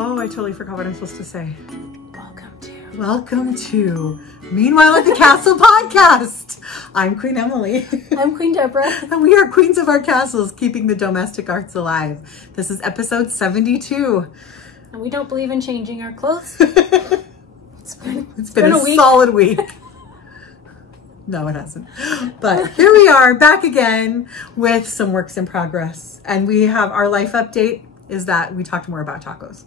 Oh, I totally forgot what I'm supposed to say. Welcome to Meanwhile at the Castle podcast. I'm Queen Emily. I'm Queen Deborah. And we are queens of our castles, keeping the domestic arts alive. This is episode 72. And we don't believe in changing our clothes. It's been a solid week. No, it hasn't. But here we are back again with some works in progress. And we have our life update is that we talked more about tacos.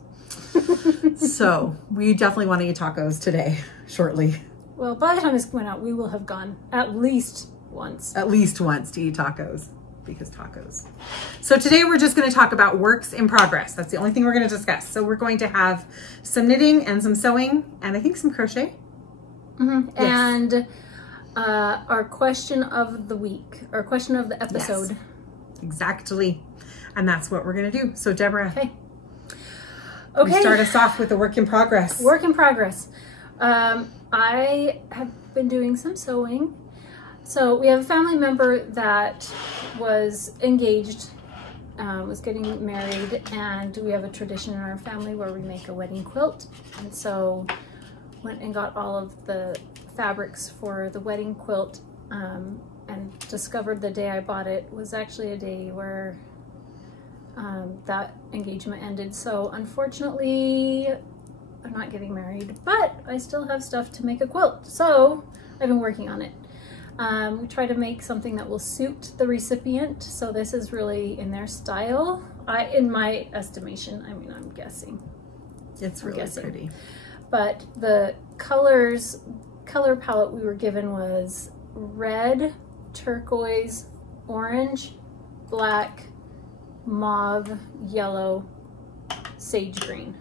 So we definitely want to eat tacos today, shortly. Well, by the time this went out, we will have gone at least once. At least once to eat tacos, because tacos. So today we're just going to talk about works in progress. That's the only thing we're going to discuss. So we're going to have some knitting and some sewing and I think some crochet. Mm-hmm. Yes. And our question of the week, or question of the episode. Yes. Exactly. And that's what we're going to do. So Deborah. Okay. Okay. Start us off with the work in progress. Work in progress. I have been doing some sewing. So we have a family member that was engaged, was getting married, and we have a tradition in our family where we make a wedding quilt. And so went and got all of the fabrics for the wedding quilt, and discovered the day I bought it was actually a day where that engagement ended. So unfortunately I'm not getting married, but I still have stuff to make a quilt, so I've been working on it. We try to make something that will suit the recipient, so this is really in their style, in my estimation. I mean, I'm guessing it's really pretty, but the color palette we were given was red, turquoise, orange, black, mauve, yellow, sage green.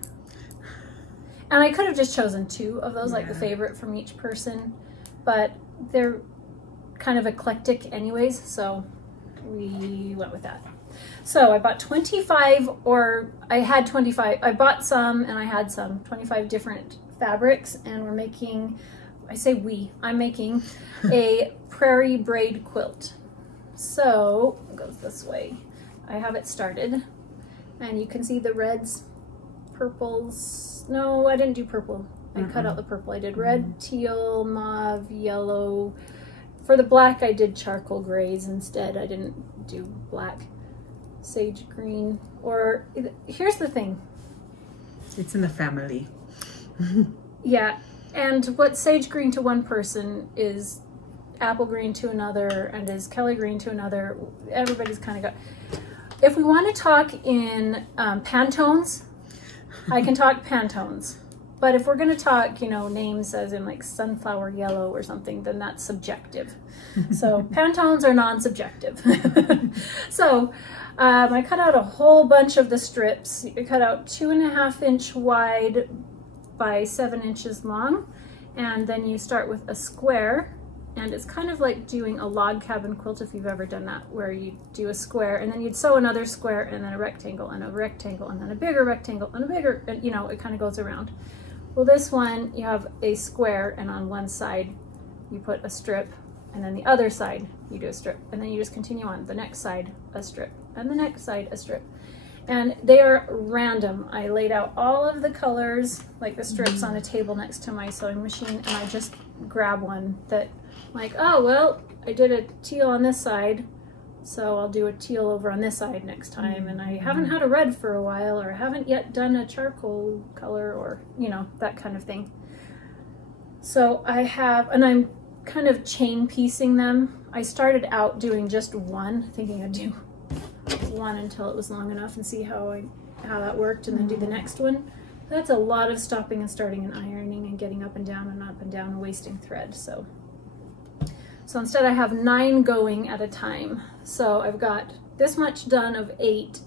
And I could have just chosen two of those, like the favorite from each person, but they're kind of eclectic anyways, so we went with that. So I bought 25, or I had 25. I bought some and I had some 25 different fabrics, and we're making, I'm making a Prairie braid quilt. So it goes this way. I have it started, and you can see the reds, purples. No, I didn't do purple. I cut out the purple. I did red, teal, mauve, yellow. For the black, I did charcoal grays instead. I didn't do black. Sage green. Or here's the thing. It's in the family. Yeah, and what's sage green to one person is apple green to another, and is Kelly green to another. Everybody's kind of got. If we want to talk in Pantones, I can talk Pantones. But if we're going to talk, names as in like sunflower yellow or something, then that's subjective. So Pantones are non-subjective. So I cut out a whole bunch of the strips. You cut out 2.5 inch wide by 7 inches long. And then you start with a square. And it's kind of like doing a log cabin quilt, if you've ever done that, where you do a square and then you'd sew another square and then a rectangle and a rectangle and then a bigger rectangle and a bigger, and it kind of goes around. Well, this one, you have a square, and on one side you put a strip, and then the other side you do a strip, and then you just continue on. The next side, a strip, and the next side, a strip. And they are random. I laid out all of the colors, like the strips, on a table next to my sewing machine, and I just grab one that, like, oh, well, I did a teal on this side, so I'll do a teal over on this side next time. And I haven't had a red for a while, or I haven't yet done a charcoal color, or, that kind of thing. So I have, and I'm kind of chain piecing them. I started out doing just one, thinking I'd do one until it was long enough and see how that worked, and then do the next one. That's a lot of stopping and starting and ironing and getting up and down and wasting thread. So instead I have 9 going at a time. So I've got this much done of 8,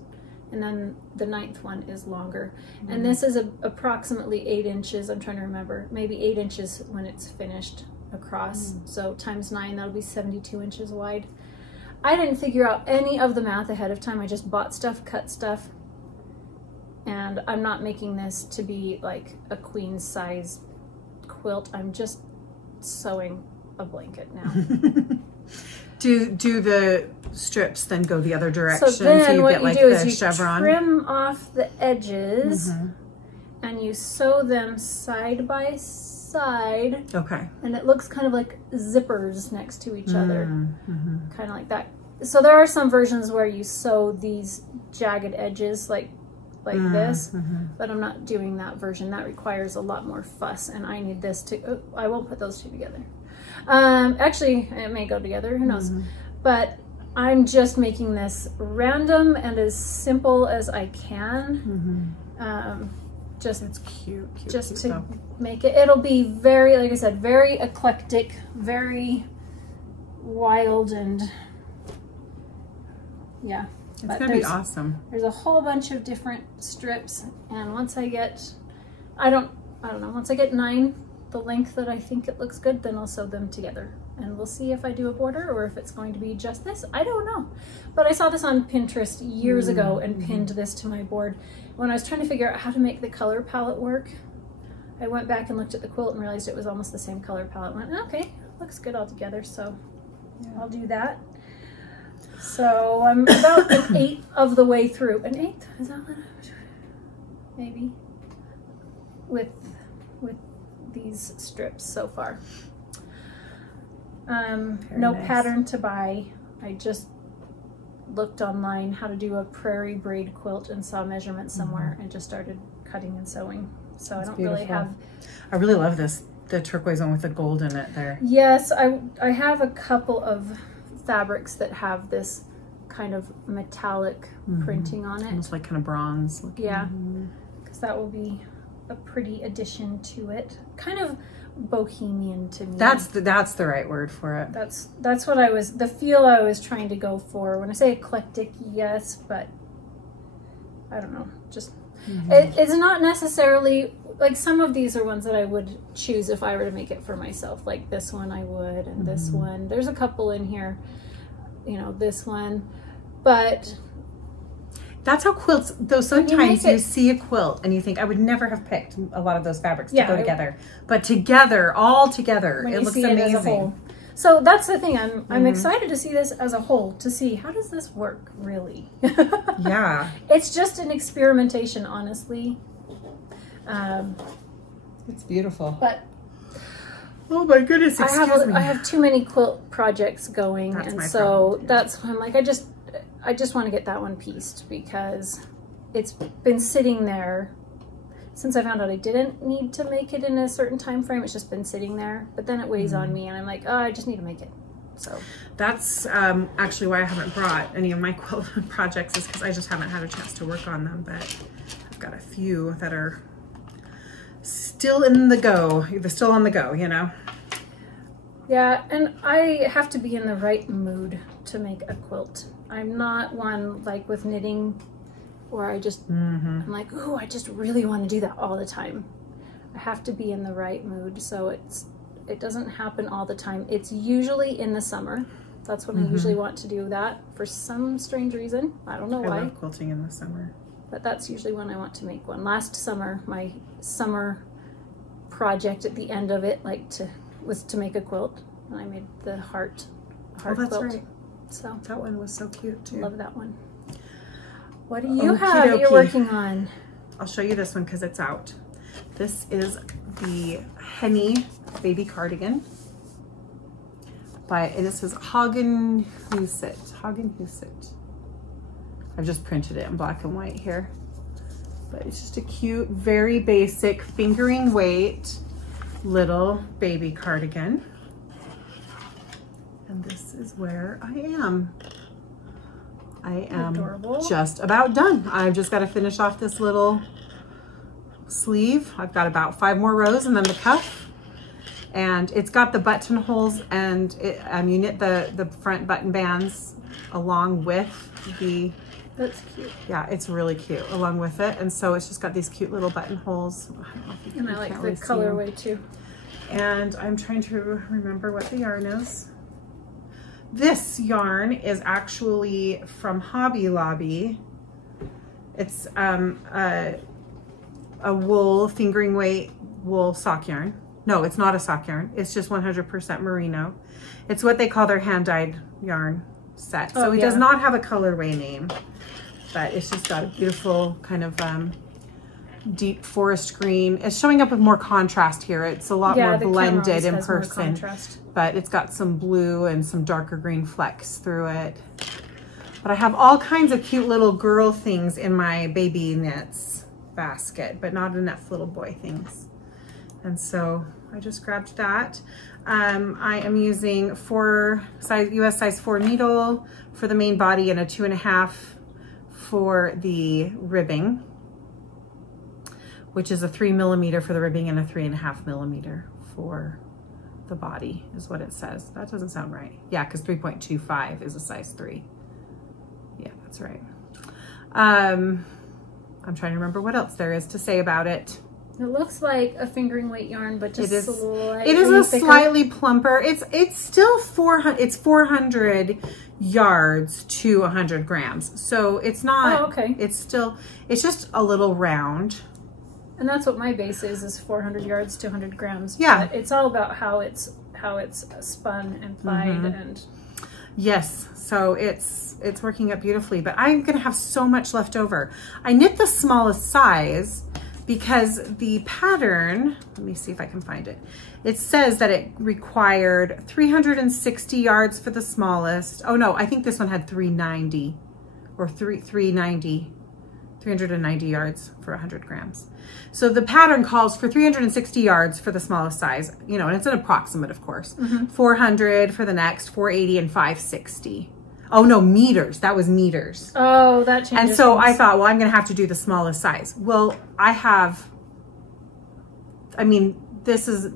and then the 9th one is longer. And this is approximately 8 inches. I'm trying to remember, maybe 8 inches when it's finished across. So times 9, that'll be 72 inches wide. I didn't figure out any of the math ahead of time. I just bought stuff, cut stuff. And I'm not making this to be like a queen size quilt. I'm just sewing a blanket now. Do the strips then go the other direction? So then so you what get you like do the is you chevron? trim off the edges, and you sew them side by side. Okay. And it looks kind of like zippers next to each other, kind of like that. So there are some versions where you sew these jagged edges like this, but I'm not doing that version. That requires a lot more fuss, and I need this to, oh, I won't put those two together. Actually, it may go together, who knows. But I'm just making this random and as simple as I can. It's cute, just to make it. It'll be very, like I said, very eclectic, very wild, and yeah. It's gonna be awesome. There's a whole bunch of different strips, and once I get, I don't know, once I get 9, the length that I think it looks good, then I'll sew them together. And we'll see if I do a border or if it's going to be just this. I don't know. But I saw this on Pinterest years ago and pinned this to my board. When I was trying to figure out how to make the color palette work, I went back and looked at the quilt and realized it was almost the same color palette. Went, okay, looks good all together, so I'll do that. So I'm about an 1/8 of the way through. An 1/8? Is that what maybe? With these strips so far. No nice pattern to buy. I just looked online how to do a Prairie braid quilt and saw measurements somewhere and just started cutting and sewing. So that's I don't beautiful. Really have. I really love this, the turquoise one with the gold in it there. Yes, I have a couple of fabrics that have this kind of metallic printing on it. Almost like kind of bronze looking. Yeah, because that will be a pretty addition to it. Kind of bohemian to me. That's the right word for it. That's what the feel I was trying to go for. When I say eclectic, yes, but I don't know, just it's not necessarily like some of these are ones that I would choose if I were to make it for myself. Like this one I would, and this one. There's a couple in here, you know, this one, but that's how quilts, though sometimes you see a quilt and you think, I would never have picked a lot of those fabrics to go together. But together, all together, it looks amazing. It as a whole. So that's the thing, I'm excited to see this as a whole, to see how does this work really? Yeah. It's just an experimentation, honestly. It's beautiful. But oh my goodness, excuse me. I have too many quilt projects going, and so that's why I'm like, I just want to get that one pieced because it's been sitting there since I found out I didn't need to make it in a certain time frame. It's just been sitting there, but then it weighs on me and I'm like, oh, I just need to make it. So that's actually why I haven't brought any of my quilt projects, is because I just haven't had a chance to work on them, but I've got a few that are still in the go. They're still on the go, you know? Yeah, and I have to be in the right mood to make a quilt. I'm not one like with knitting where I just, I'm like, ooh, I just really want to do that all the time. I have to be in the right mood, so it doesn't happen all the time. It's usually in the summer. That's when I usually want to do that for some strange reason. I don't know why. I love quilting in the summer. But that's usually when I want to make one. Last summer, my summer project at the end of it was to make a quilt. And I made the Hart quilt. Right. So that one was so cute too. Love that one. What do you have that you're working on? I'll show you this one because it's out. This is the Henny baby cardigan. This is Hagen Huset. I've just printed it in black and white here. But it's just a cute, very basic fingering weight little baby cardigan. And this is where I am. I am adorable. Just about done. I've just got to finish off this little sleeve. I've got about 5 more rows and then the cuff. And it's got the buttonholes and you knit the front button bands along with the... That's cute. Yeah, it's really cute along with it. And so it's just got these cute little buttonholes. And I like the colorway too. And I'm trying to remember what the yarn is. This yarn is actually from Hobby Lobby. It's a wool, fingering weight wool sock yarn. No, it's not a sock yarn. It's just 100% merino. It's what they call their hand-dyed yarn set. So it does not have a colorway name, but it's just got a beautiful kind of deep forest green. It's showing up with more contrast here. It's a lot more blended in person, but it's got some blue and some darker green flecks through it. But I have all kinds of cute little girl things in my baby knits basket, but not enough little boy things. And so I just grabbed that. I am using US size 4 needle for the main body and a 2.5 for the ribbing, which is a 3 millimeter for the ribbing and a 3.5 millimeter for the body is what it says. That doesn't sound right. Yeah, because 3.25 is a size 3. Yeah, that's right. I'm trying to remember what else there is to say about it. It looks like a fingering weight yarn, but just it is a slightly plumper. It's still 400. It's 400 yards to 100 grams. So it's not. Oh, okay. It's just a little round. And that's what my base is 400 yards to 100 grams. Yeah. But it's all about how it's spun and plied and. Yes. So it's working up beautifully. But I'm gonna have so much left over. I knit the smallest size, because the pattern, let me see if I can find it. It says that it required 360 yards for the smallest. Oh no, I think this one had 390 or 390 yards for 100 grams. So the pattern calls for 360 yards for the smallest size, you know, and it's an approximate, of course. 400 for the next, 480 and 560. Oh no, meters. That was meters. Oh, that changes. And so I thought, well, I'm going to have to do the smallest size. Well, this is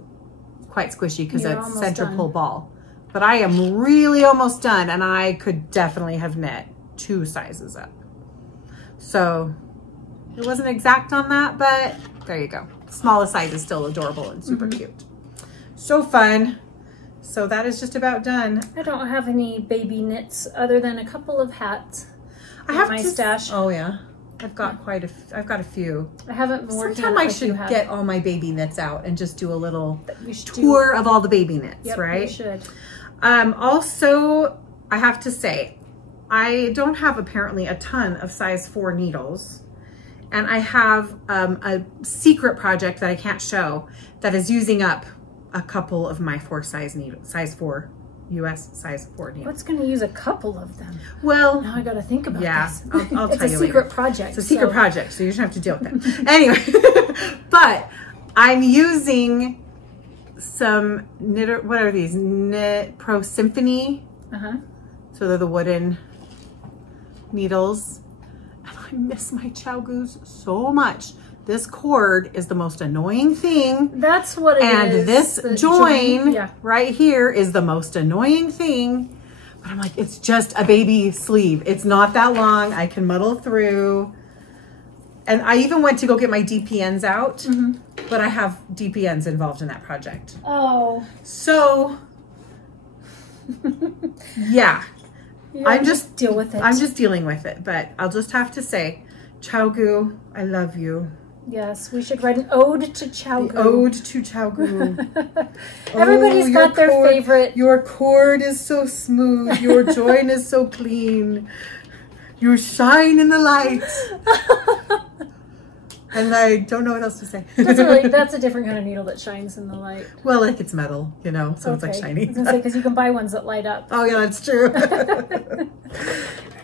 quite squishy because it's center pull ball. But I am really almost done, and I could definitely have knit 2 sizes up. So it wasn't exact on that, but there you go. Smallest size is still adorable and super cute. So fun. So that is just about done. I don't have any baby knits other than a couple of hats. I have my stash. Oh yeah, I've got I've got a few. I haven't been working. Sometime I should get all my baby knits out and just do a little tour of all the baby knits. Yep, right? You should. Also, I have to say, I don't have apparently a ton of size 4 needles, and I have a secret project that I can't show that is using up a couple of my size 4 US size 4 needles. What's going to use a couple of them? Well, now I got to think about this. I'll tell you later. It's a secret project. It's a secret project, so you just have to deal with it. Anyway, but I'm using some what are these? Knit Pro Symphony. So they're the wooden needles. And I miss my Chow Goose so much. This cord is the most annoying thing. That's what it is. And this join right here is the most annoying thing. But I'm like, it's just a baby sleeve. It's not that long. I can muddle through. And I even went to go get my DPNs out, but I have DPNs involved in that project. Oh. So, yeah. I'm just deal with it. I'm just dealing with it, but I'll just have to say, Chow Goo, I love you. Yes, we should write an ode to Chow Goo. Ode to Chow Goo. Everybody's got their favorite. Your cord is so smooth. Your join is so clean. You shine in the light. And I don't know what else to say. That's a different kind of needle that shines in the light. Well, like it's metal, you know, so it's like shiny. I was gonna say, because you can buy ones that light up. Oh yeah, that's true.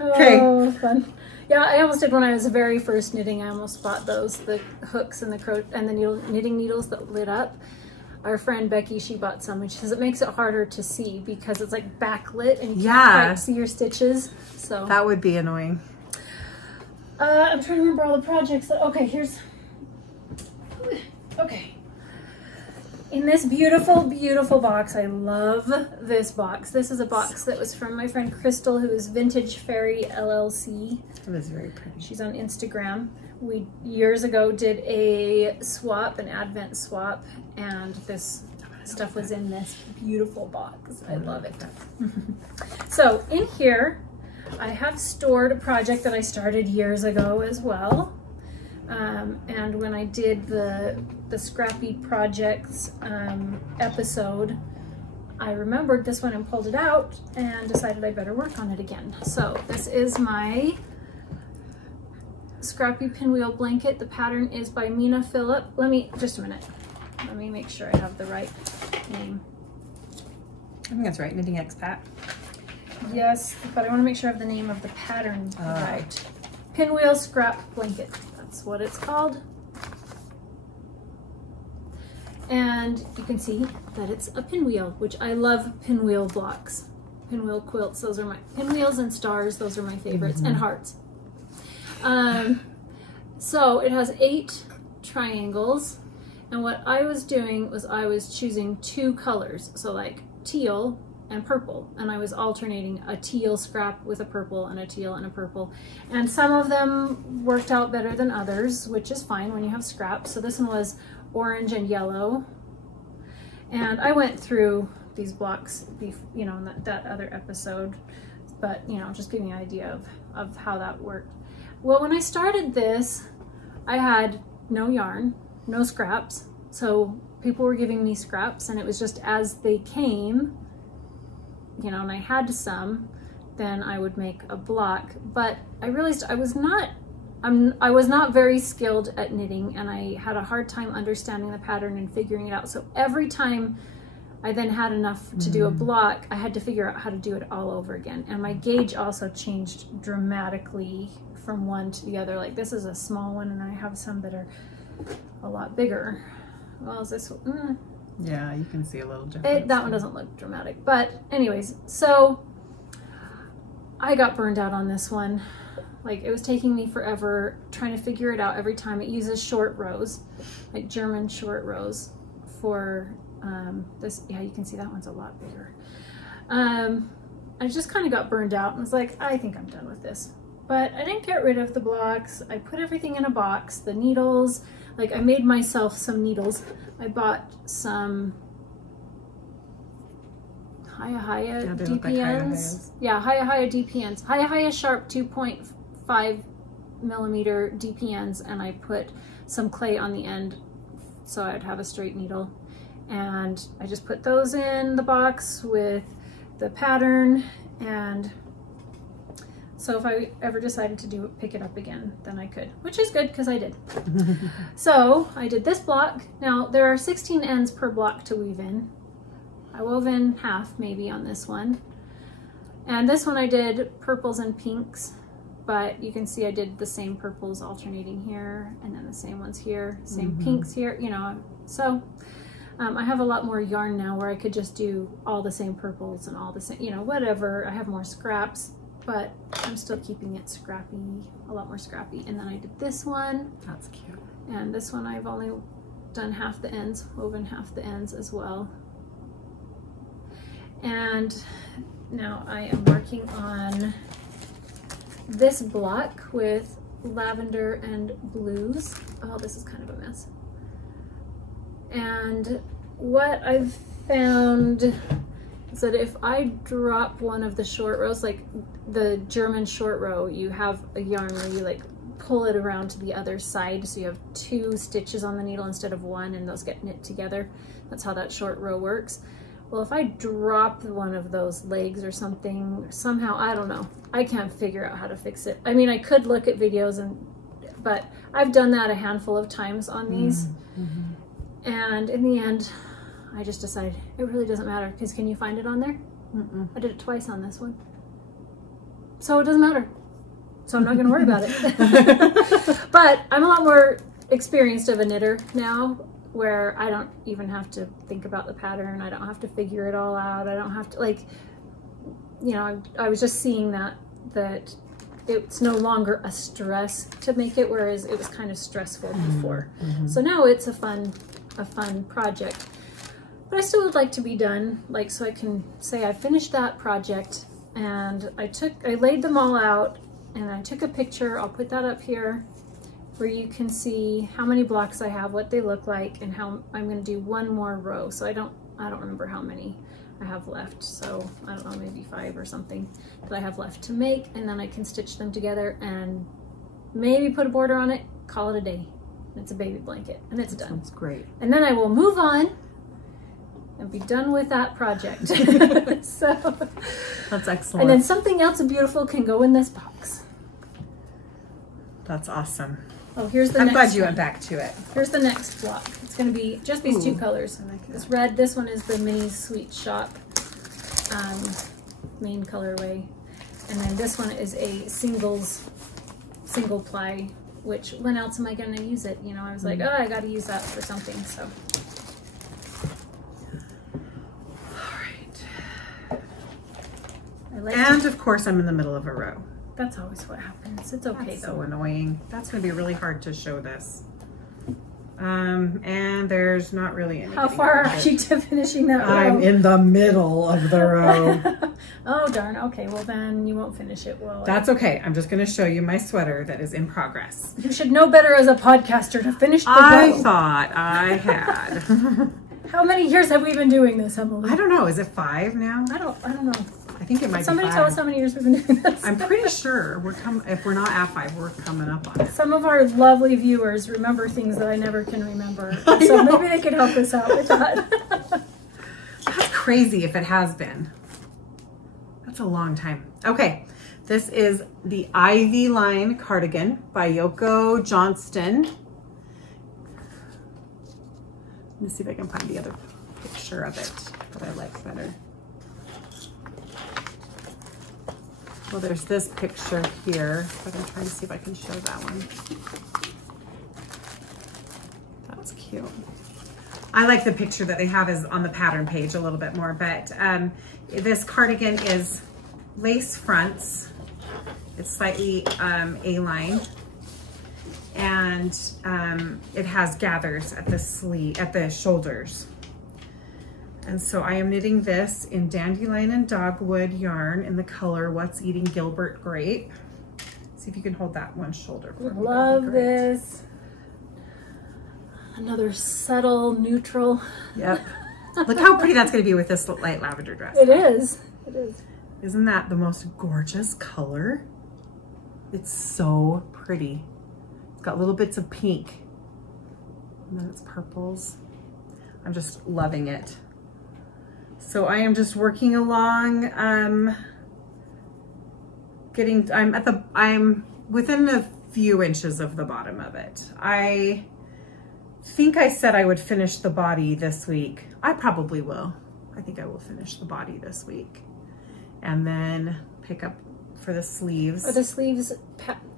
Okay. Oh, fun. Yeah, I almost did when I was very first knitting. I almost bought those, the hooks and the knitting needles that lit up. Our friend Becky, she bought some, and she says it makes it harder to see because it's like backlit and you can't quite see your stitches. So that would be annoying. I'm trying to remember all the projects. Okay. In this beautiful, beautiful box, I love this box. This is a box that was from my friend Crystal, who is Vintage Fairy LLC. It is very pretty. She's on Instagram. We years ago did a swap, an Advent swap, and this stuff was in this beautiful box. I love it. So in here, I have stored a project that I started years ago as well. And when I did the Scrappy Projects episode, I remembered this one and pulled it out and decided I better work on it again. So this is my Scrappy Pinwheel Blanket. The pattern is by Mina Phillip. Just a minute. Let me make sure I have the right name. I think that's right, Knitting Expat. Yes, but I want to make sure I have the name of the pattern right. Pinwheel Scrap Blanket. That's what it's called. And you can see that it's a pinwheel, which I love pinwheel blocks. Pinwheel quilts, those are my pinwheels, and stars, those are my favorites, and hearts. So it has 8 triangles, and what I was doing was I was choosing 2 colors, so like teal and purple, and I was alternating a teal scrap with a purple and a teal and a purple, and some of them worked out better than others, which is fine when you have scraps. So this one was orange and yellow, and I went through these blocks, you know, in that other episode, but you know, just giving you an idea of how that worked. Well, when I started this, I had no yarn, no scraps, so people were giving me scraps, and it was just as they came, you know, and I had some, then I would make a block. But I realized I was not very skilled at knitting, and I had a hard time understanding the pattern and figuring it out. So every time I then had enough to do a block, I had to figure out how to do it all over again. And my gauge also changed dramatically from one to the other. Like this is a small one, and I have some that are a lot bigger. Well, is this one? Yeah, you can see a little difference. That one doesn't look dramatic. But anyways, so I got burned out on this one. Like it was taking me forever trying to figure it out every time. It uses short rows, like German short rows for this. Yeah, you can see that one's a lot bigger. I just kind of got burned out and was like, I think I'm done with this. But I didn't get rid of the blocks. I put everything in a box, the needles. Like I made myself some needles. I bought some Haya DPNs. Yeah, Haya DPNs. Haya Sharp 2.5 millimeter DPNs, and I put some clay on the end so I'd have a straight needle. And I just put those in the box with the pattern, and so if I ever decided to pick it up again, then I could, which is good because I did. So I did this block. Now there are 16 ends per block to weave in. I wove in half maybe on this one. And this one I did purples and pinks, but you can see I did the same purples alternating here, and then the same ones here, same pinks here, you know. So I have a lot more yarn now where I could just do all the same purples and all the same, you know, whatever. I have more scraps, but I'm still keeping it scrappy, a lot more scrappy. And then I did this one. That's cute. And this one I've only done half the ends, woven half the ends as well. And now I am working on this block with lavender and blues. Oh, this is kind of a mess. And what I've found is that if I drop one of the short rows, like the German short row, you have a yarn where you like pull it around to the other side, so you have 2 stitches on the needle instead of 1, and those get knit together. That's how that short row works. Well, if I drop one of those legs or something, somehow, I don't know, I can't figure out how to fix it. I mean, I could look at videos, but I've done that a handful of times on these. And in the end, I just decided it really doesn't matter, because can you find it on there? I did it twice on this one. So it doesn't matter. So I'm not going to worry about it. But I'm a lot more experienced of a knitter now, where I don't even have to think about the pattern. I don't have to figure it all out. I don't have to, like, you know, I was just seeing that it's no longer a stress to make it, whereas it was kind of stressful before. So now it's a fun project. But I still would like to be done, like, so I can say I finished that project, and I laid them all out, and I took a picture. I'll put that up here where you can see how many blocks I have, what they look like, and how I'm going to do one more row. So I don't remember how many I have left. So I don't know, maybe 5 or something that I have left to make, and then I can stitch them together and maybe put a border on it, call it a day. It's a baby blanket, and it's done. That's great. And then I will move on and be done with that project. So that's excellent. And then something else beautiful can go in this box. That's awesome. Oh, here's the I'm next glad you one. went back to it. Here's the next block. It's going to be just these two colors. I like This red, this one is the Mini Sweet Shop main colorway. And then this one is a single ply, which when else am I going to use it? You know, I was like, oh, I got to use that for something. So. All right. And of course, I'm in the middle of a row. That's always what happens. It's okay, That's though. so annoying. That's going to be really hard to show this. And there's not really any. How far are you to finishing that row? I'm in the middle of the row. Oh, darn. Okay, well then you won't finish it. Well, That's okay. I'm just going to show you my sweater that is in progress. You should know better as a podcaster to finish the row. I thought I had. How many years have we been doing this, Emily? I don't know. Is it 5 now? I don't know. I think it might Somebody be 5. tell us how many years we've been doing this. I'm pretty sure if we're not at 5, we're coming up on it. Some of our lovely viewers remember things that I never can remember. So maybe they could help us out with that. That's crazy if it has been. That's a long time. Okay, this is the Ivy Line Cardigan by Yoko, Johnston. Let me see if I can find the other picture of it that I like better. Well, there's this picture here, but I'm trying to see if I can show that one. That's cute. I like the picture that they have is on the pattern page a little bit more, but this cardigan is lace fronts. It's slightly A-line, and it has gathers at the sleeve, at the shoulders. And so I am knitting this in Dandelion and Dogwood yarn in the color What's Eating Gilbert Grape. See if you can hold that one shoulder for me. Love this. Another subtle neutral. Yep. Look how pretty that's going to be with this light lavender dress. It is. It is. Isn't that the most gorgeous color? It's so pretty. It's got little bits of pink. And then it's purples. I'm just loving it. So I am just working along, I'm within a few inches of the bottom of it. I think I said I would finish the body this week. I probably will. I think I will finish the body this week. And then pick up for the sleeves. Are the sleeves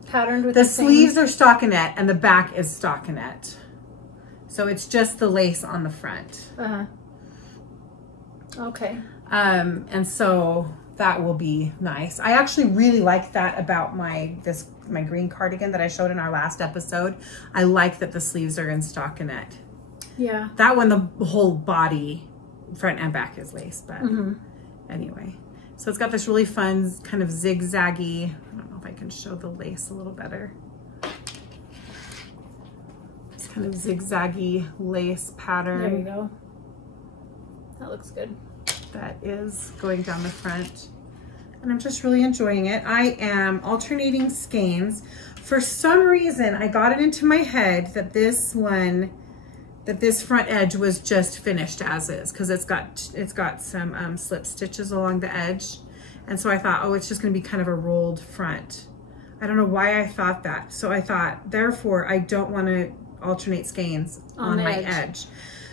patterned with the same? sleeves are stockinette and the back is stockinette. So it's just the lace on the front. Uh-huh. Okay. And so that will be nice. I actually really like that about my green cardigan that I showed in our last episode. I like that the sleeves are in stockinette. Yeah. That one, the whole body, front and back is lace, but anyway. So it's got this really fun kind of zigzaggy, I don't know if I can show the lace a little better. It's kind of zigzaggy lace pattern. There you go. That looks good. That is going down the front. And I'm just really enjoying it. I am alternating skeins. For some reason, I got it into my head that this front edge was just finished as is, because it's got some slip stitches along the edge. And so I thought, oh, it's just gonna be kind of a rolled front. I don't know why I thought that. So I thought, therefore, I don't wanna alternate skeins on my edge.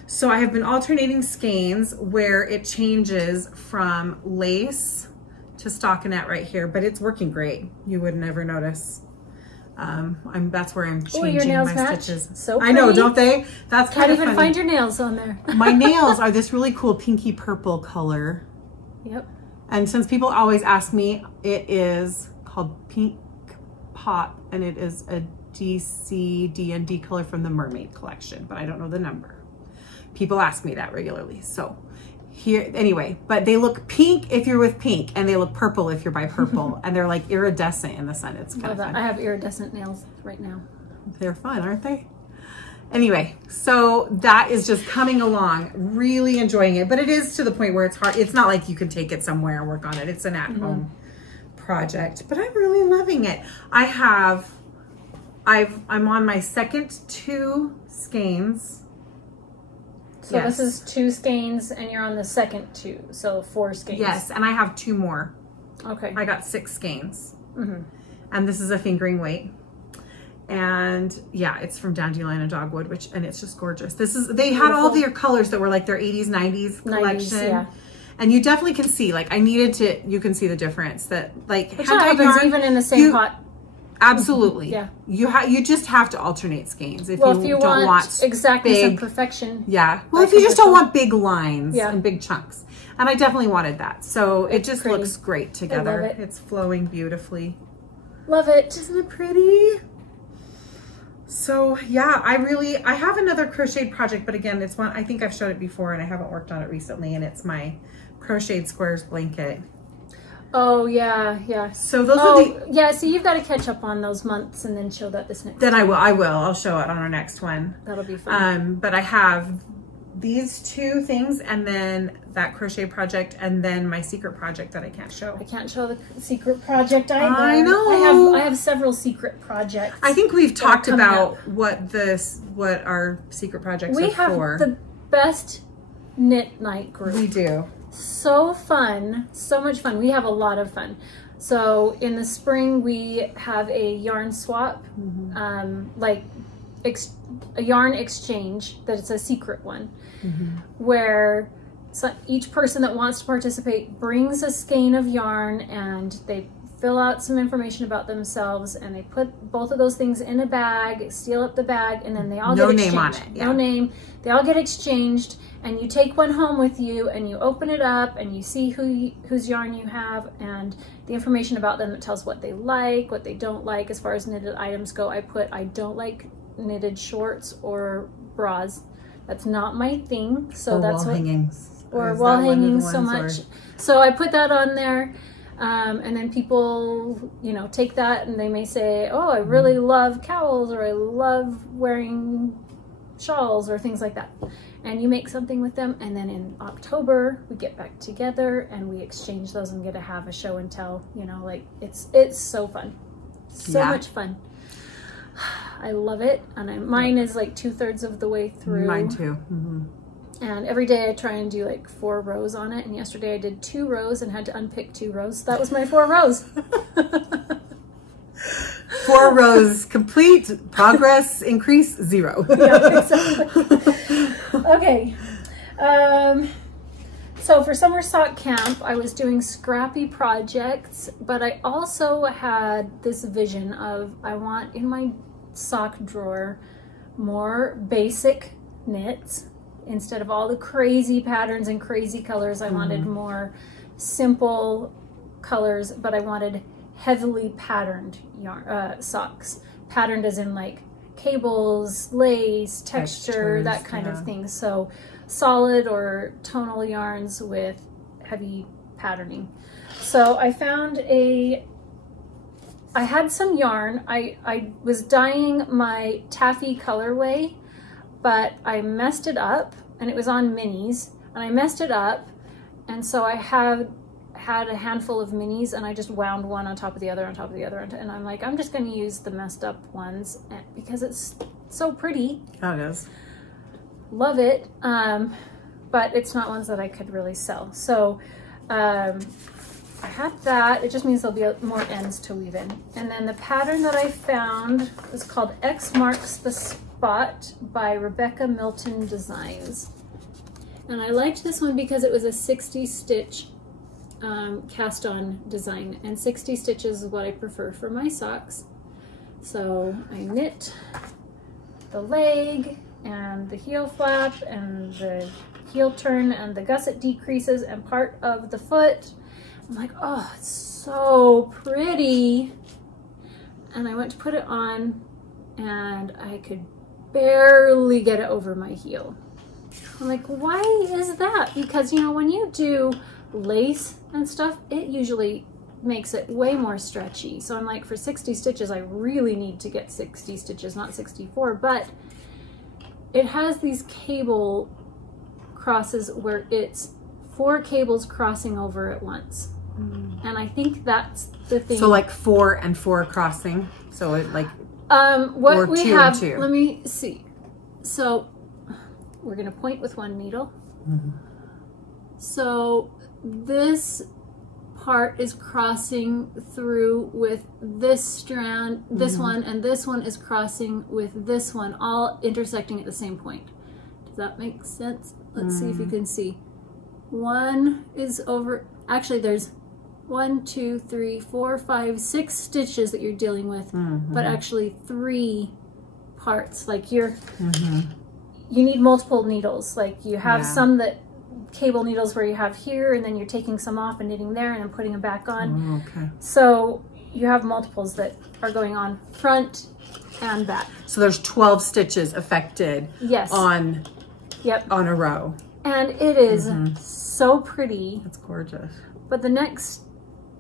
So I have been alternating skeins where it changes from lace to stockinette right here, but it's working great. You would never notice. That's where I'm changing my stitches. So I know, don't they? That's kind of funny. Can't even find your nails on there. My nails are this really cool pinky purple color. Yep. And since people always ask me, it is called Pink Pop, and it is a DC D&D color from the Mermaid collection, but I don't know the number. People ask me that regularly. So here, anyway, but they look pink if you're with pink, and they look purple if you're by purple, and they're like iridescent in the sun. It's kind of fun. I have iridescent nails right now. They're fun, aren't they? Anyway, so that is just coming along, really enjoying it, but it is to the point where it's hard. It's not like you can take it somewhere and work on it. It's an at-home project, but I'm really loving it. I'm on my second 2 skeins. So yes. This is 2 skeins and you're on the second 2, so 4 skeins. Yes, and I have 2 more. Okay. I got 6 skeins. And this is a fingering weight. And yeah, it's from Dandelion and Dogwood, and it's just gorgeous. They had all their colors that were like their 80s, 90s collection. 90s, yeah. And you definitely can see, like, you can see the difference that, like, which happens even in the same pot. Absolutely. Yeah. You just have to alternate skeins if you don't want exactness of perfection. Yeah. Well, if you just don't want big lines and big chunks. And I definitely wanted that. So it just looks great together. I love it. It's flowing beautifully. Love it. Isn't it pretty? So yeah, I have another crocheted project, but again, it's one, I think I've showed it before and I haven't worked on it recently, and it's my crocheted squares blanket. Oh yeah, yeah. So those are yeah. So you've got to catch up on those months and then show that this next. Then time. I will. I'll show it on our next one. That'll be fun. But I have these two things, and then that crochet project, and then my secret project that I can't show. I can't show the secret project either. I know. I have several secret projects. I think we've talked about what our secret projects are for. We have the best knit night group. We do. So fun, so much fun. We have a lot of fun. So in the spring we have a yarn swap, like a yarn exchange that it's a secret one, where each person that wants to participate brings a skein of yarn and they fill out some information about themselves, and they put both of those things in a bag, seal up the bag, and then they all get exchanged. No name on it. Yeah. No name. They all get exchanged, and you take one home with you, and you open it up, and you see whose yarn you have, and the information about them that tells what they like, what they don't like. As far as knitted items go, I don't like knitted shorts or bras. That's not my thing. So that's wall hangings. Or wall hangings so much. So I put that on there. And then people, take that and they may say, oh, I really love cowls, or I love wearing shawls or things like that. And you make something with them. And then in October, we get back together and we exchange those and get to have a show and tell, like it's so fun. So much fun. I love it. And mine is like 2/3 of the way through. Mine too. And every day I try and do like 4 rows on it. And yesterday I did 2 rows and had to unpick 2 rows. So that was my 4 rows. 4 rows complete, progress increase 0. Yeah, exactly. Okay. So for summer sock camp, I was doing scrappy projects, but I also had this vision of I want in my sock drawer more basic knits. Instead of all the crazy patterns and crazy colors, I wanted more simple colors, but I wanted heavily patterned yarn, socks. Patterned as in like cables, lace, texture, that kind of thing. So solid or tonal yarns with heavy patterning. So I found I had some yarn. I was dyeing my taffy colorway, but I messed it up, and it was on minis, and I messed it up, and so I had a handful of minis, and I just wound one on top of the other on top of the other, and I'm like, I'm just going to use the messed up ones because it's so pretty. Oh, it is. Love it, but it's not ones that I could really sell. So I had that. It just means there'll be more ends to weave in. And then the pattern that I found is called X Marks the Spot by Rebecca Milton Designs. And I liked this one because it was a 60 stitch cast on design, and 60 stitches is what I prefer for my socks. So I knit the leg and the heel flap and the heel turn and the gusset decreases and part of the foot. I'm like, oh, it's so pretty. And I went to put it on and I could barely get it over my heel. I'm like, why is that? Because, when you do lace and stuff, it usually makes it way more stretchy. So I'm like, for 60 stitches, I really need to get 60 stitches, not 64. But it has these cable crosses where it's 4 cables crossing over at once. And I think that's the thing. So like 4 and 4 crossing. So it like what we have, 2. Let me see. So we're going to point with one needle. So this part is crossing through with this strand, this one, and this one is crossing with this one, all intersecting at the same point. Does that make sense? Let's see if you can see. One is over, actually there's 1, 2, 3, 4, 5, 6 stitches that you're dealing with, but actually 3 parts. Like you need multiple needles. Like you have some that cable needles where you have here, and then you're taking some off and knitting there and then putting them back on. Okay. So you have multiples that are going on front and back. So there's 12 stitches affected on on a row. And it is so pretty. It's gorgeous. But the next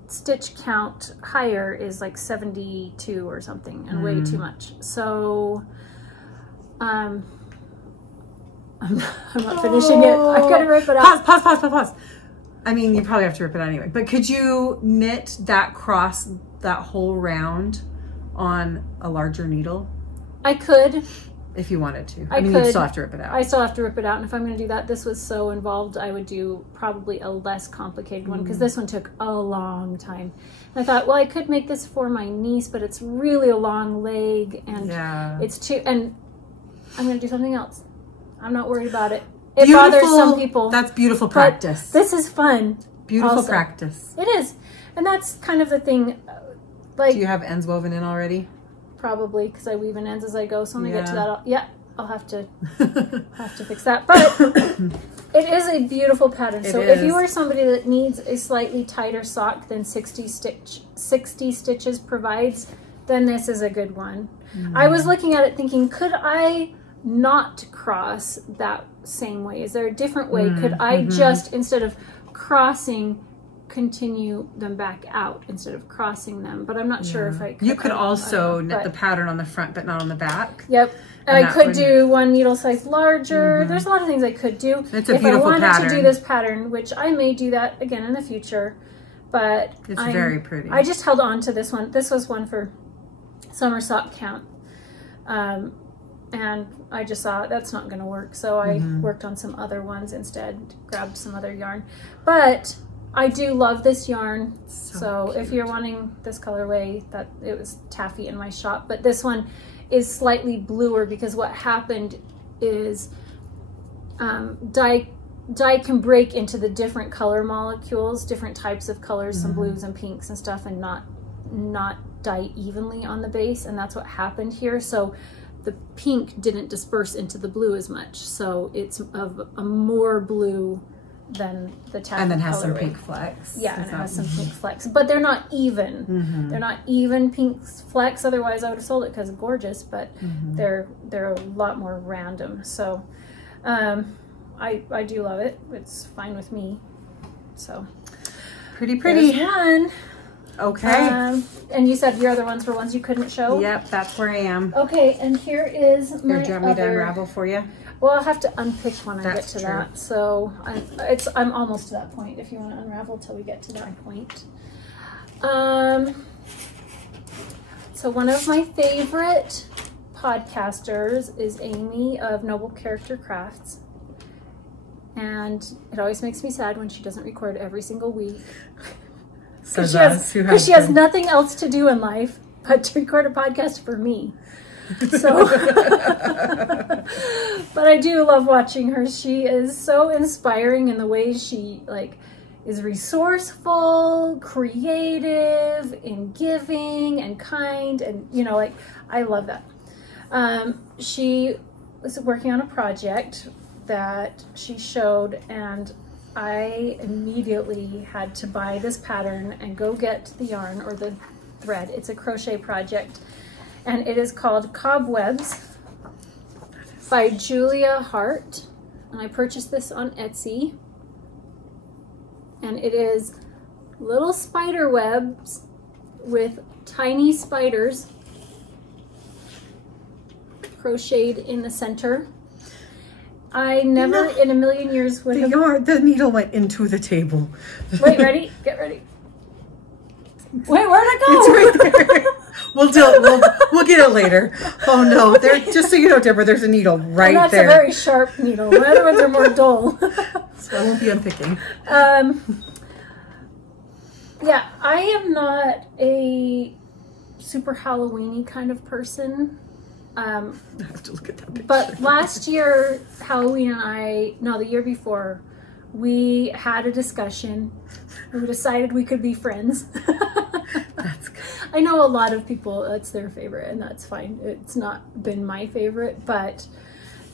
stitch count higher is like 72 or something, and way too much. So I'm not finishing it. I've got to rip it out. Pause. I mean, you probably have to rip it out anyway. But could you knit that cross, that whole round on a larger needle? I could. If you wanted to. I mean, you'd still have to rip it out. I still have to rip it out. And if I'm going to do that, this was so involved, I would do probably a less complicated one, because this one took a long time. And I thought, well, I could make this for my niece, but it's really a long leg, and it's too, and I'm going to do something else. I'm not worried about it. It bothers some people. That's beautiful practice. This is fun. Beautiful practice. It is. And that's kind of the thing. Like, do you have ends woven in already? Probably, because I weave in ends as I go. So when I get to that, I'll have to fix that. But it is a beautiful pattern. So if you are somebody that needs a slightly tighter sock than 60 stitches provides, then this is a good one. I was looking at it thinking, could I not cross that same way? Is there a different way? Could I just, instead of crossing, continue them back out instead of crossing them? But I'm not sure if I could. You could also knit the pattern on the front but not on the back. Yep. And I could do one needle size larger. There's a lot of things I could do. It's a beautiful pattern. If I wanted to do this pattern, which I may do that again in the future, but it's very pretty. I just held on to this one. This was one for summer sock count. And I just saw that's not going to work. So I worked on some other ones instead, grabbed some other yarn. But I do love this yarn. So if you're wanting this colorway, that it was taffy in my shop. But this one is slightly bluer, because what happened is dye can break into the different color molecules, different types of colors, some blues and pinks and stuff, and not dye evenly on the base. And that's what happened here. So the pink didn't disperse into the blue as much. So it's of a more blue than the taffy. And then has some pink flecks. Yeah, and it has some pink flecks. But they're not even. They're not even pink flecks. Otherwise I would have sold it because it's gorgeous, but they're a lot more random. So I do love it. It's fine with me. So pretty. There's one. Okay. And you said your other ones were ones you couldn't show? Yep, that's where I am. Okay, and here is my other. Do you want me to unravel for you? Well, I'll have to unpick when I get to that. So I'm almost to that point if you want to unravel till we get to that point. So one of my favorite podcasters is Amy of Noble Character Crafts. And it always makes me sad when she doesn't record every single week. Because she has nothing else to do in life but to record a podcast for me. So, but I do love watching her. She is so inspiring in the way she is resourceful, creative, and giving and kind, and I love that. She was working on a project that she showed, and I immediately had to buy this pattern and go get the yarn or the thread. It's a crochet project, and it is called Cobwebs by Julia Hart. And I purchased this on Etsy. And it is little spider webs with tiny spiders crocheted in the center. I never in a million years would have... The needle went into the table. Wait, ready? Get ready. Wait, where'd it go? It's right there. We'll get it later. Oh no, just so you know, Deborah, there's a needle right there. That's a very sharp needle. My other ones are more dull. So I won't be unpicking. Yeah, I am not a super Halloween-y kind of person. I have to look at that picture. But last year, Halloween and the year before, we had a discussion. We decided we could be friends. That's good. I know a lot of people, that's their favorite, and that's fine. It's not been my favorite, but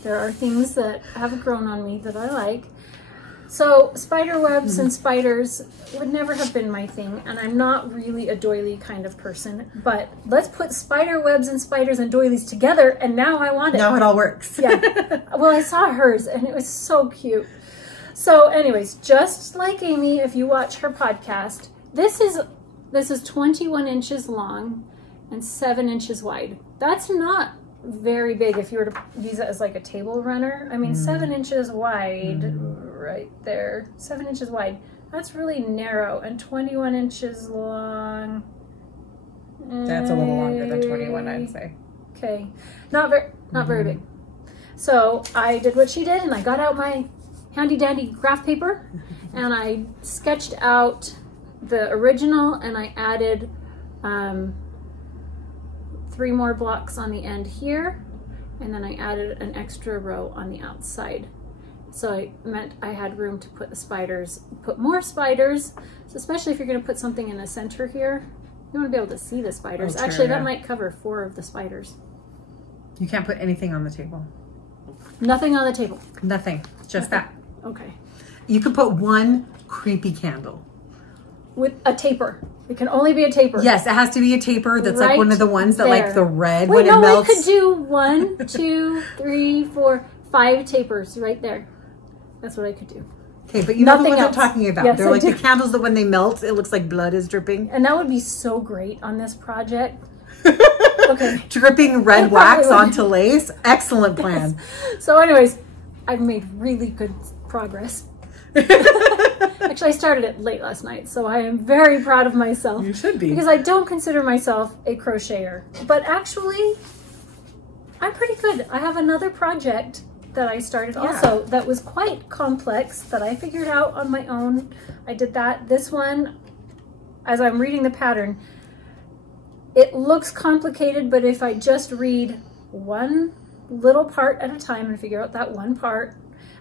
there are things that have grown on me that I like. So spider webs and spiders would never have been my thing, and I'm not really a doily kind of person, but let's put spider webs and spiders and doilies together, and now I want it. Now it all works. Yeah. Well, I saw hers, and it was so cute. So anyways, just like Amy, if you watch her podcast, this is 21 inches long and 7 inches wide. That's not very big if you were to use it as like a table runner. I mean, 7 inches wide, right there. 7 inches wide. That's really narrow, and 21 inches long. That's a little longer than 21, I'd say. Okay, not very big. So I did what she did, and I got out my handy dandy graph paper, and I sketched out the original, and I added 3 more blocks on the end here, and then I added an extra row on the outside. So I meant I had room to put the spiders, put more spiders. So especially if you're going to put something in the center here, you want to be able to see the spiders. Oh, actually, sure, that might cover 4 of the spiders. You can't put anything on the table. Nothing on the table. Nothing. Just that. Okay. You could put one creepy candle. With a taper. It can only be a taper. Yes, it has to be a taper that's right like one of the ones that there. like the red Wait, when it melts. We could do 1, 2, 3, 4, 5 tapers right there. That's what I could do. Okay, but you know the Nothing ones else. I'm talking about. Yes, They're I like do. the candles that when they melt, it looks like blood is dripping. And that would be so great on this project. Okay. Dripping red wax onto lace. Excellent plan. Yes. So anyways, I've made really good progress. Actually, I started it late last night, so I am very proud of myself. You should be. Because I don't consider myself a crocheter. But actually, I'm pretty good. I have another project that I started also that was quite complex that I figured out on my own. I did that. This one, as I'm reading the pattern, it looks complicated, but if I just read one little part at a time and figure out that one part,